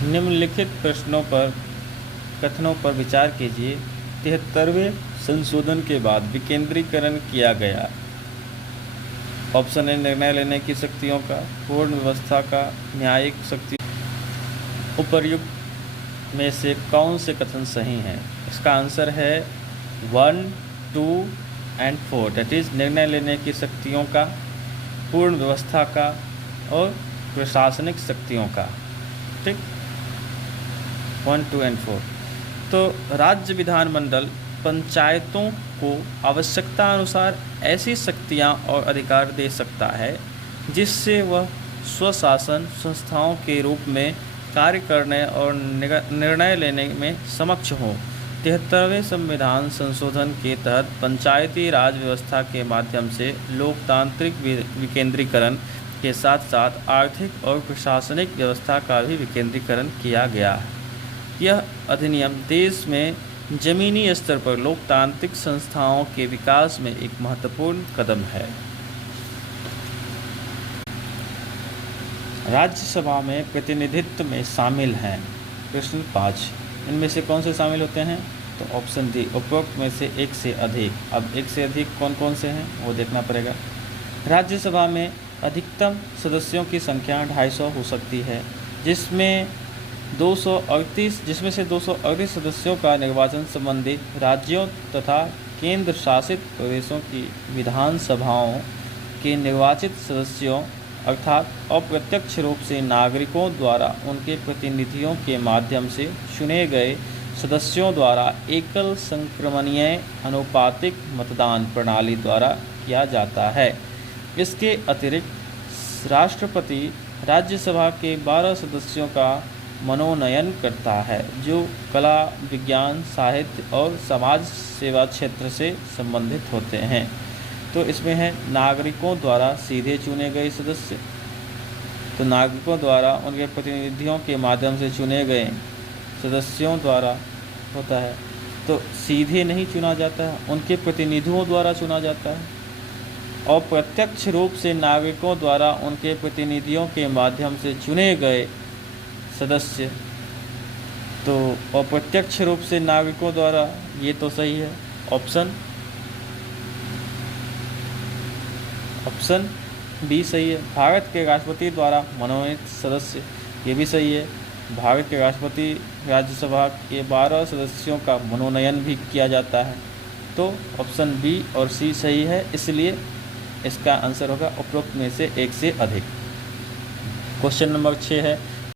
निम्नलिखित प्रश्नों पर कथनों पर विचार कीजिए। 73वें संशोधन के बाद विकेंद्रीकरण किया गया। ऑप्शन ए निर्णय लेने की शक्तियों का, पूर्ण व्यवस्था का, न्यायिक शक्तियों। उपर्युक्त में से कौन से कथन सही हैं? इसका आंसर है 1, 2 एंड 4, दैट इज निर्णय लेने की शक्तियों का, पूर्ण व्यवस्था का और प्रशासनिक शक्तियों का। ठीक, 1, 2 एंड 4। तो राज्य विधानमंडल पंचायतों को आवश्यकता अनुसार ऐसी शक्तियां और अधिकार दे सकता है जिससे वह स्वशासन संस्थाओं के रूप में कार्य करने और निर्णय लेने में सक्षम हो। 73वें संविधान संशोधन के तहत पंचायती राज व्यवस्था के माध्यम से लोकतांत्रिक विकेंद्रीकरण के साथ साथ आर्थिक और प्रशासनिक व्यवस्था का भी विकेंद्रीकरण किया गया है। यह अधिनियम देश में जमीनी स्तर पर लोकतांत्रिक संस्थाओं के विकास में एक महत्वपूर्ण कदम है। राज्यसभा में प्रतिनिधित्व में शामिल हैं। प्रश्न 5, इनमें से कौन से शामिल होते हैं? तो ऑप्शन डी, उपरोक्त में से एक से अधिक। अब एक से अधिक कौन कौन से हैं वो देखना पड़ेगा। राज्यसभा में अधिकतम सदस्यों की संख्या 250 हो सकती है, जिसमें से 238 सदस्यों का निर्वाचन संबंधित राज्यों तथा केंद्र शासित प्रदेशों की विधानसभाओं के निर्वाचित सदस्यों अर्थात अप्रत्यक्ष रूप से नागरिकों द्वारा उनके प्रतिनिधियों के माध्यम से चुने गए सदस्यों द्वारा एकल संक्रमणीय अनुपातिक मतदान प्रणाली द्वारा किया जाता है। इसके अतिरिक्त राष्ट्रपति राज्यसभा के 12 सदस्यों का मनोनयन करता है जो कला, विज्ञान, साहित्य और समाज सेवा क्षेत्र से संबंधित होते हैं। तो इसमें है नागरिकों द्वारा सीधे चुने गए सदस्य। तो नागरिकों द्वारा उनके प्रतिनिधियों के माध्यम से चुने गए सदस्यों द्वारा होता है। तो सीधे नहीं चुना जाता है, उनके प्रतिनिधियों द्वारा चुना जाता है। और प्रत्यक्ष रूप से नागरिकों द्वारा उनके प्रतिनिधियों के माध्यम से चुने गए सदस्य। तो अप्रत्यक्ष रूप से नागरिकों द्वारा, ये तो सही है। ऑप्शन बी सही है। भारत के राष्ट्रपति द्वारा मनोनीत सदस्य, ये भी सही है। भारत के राष्ट्रपति राज्यसभा के 12 सदस्यों का मनोनयन भी किया जाता है। तो ऑप्शन बी और सी सही है, इसलिए इसका आंसर होगा उपरोक्त में से एक से अधिक। क्वेश्चन नंबर 6 है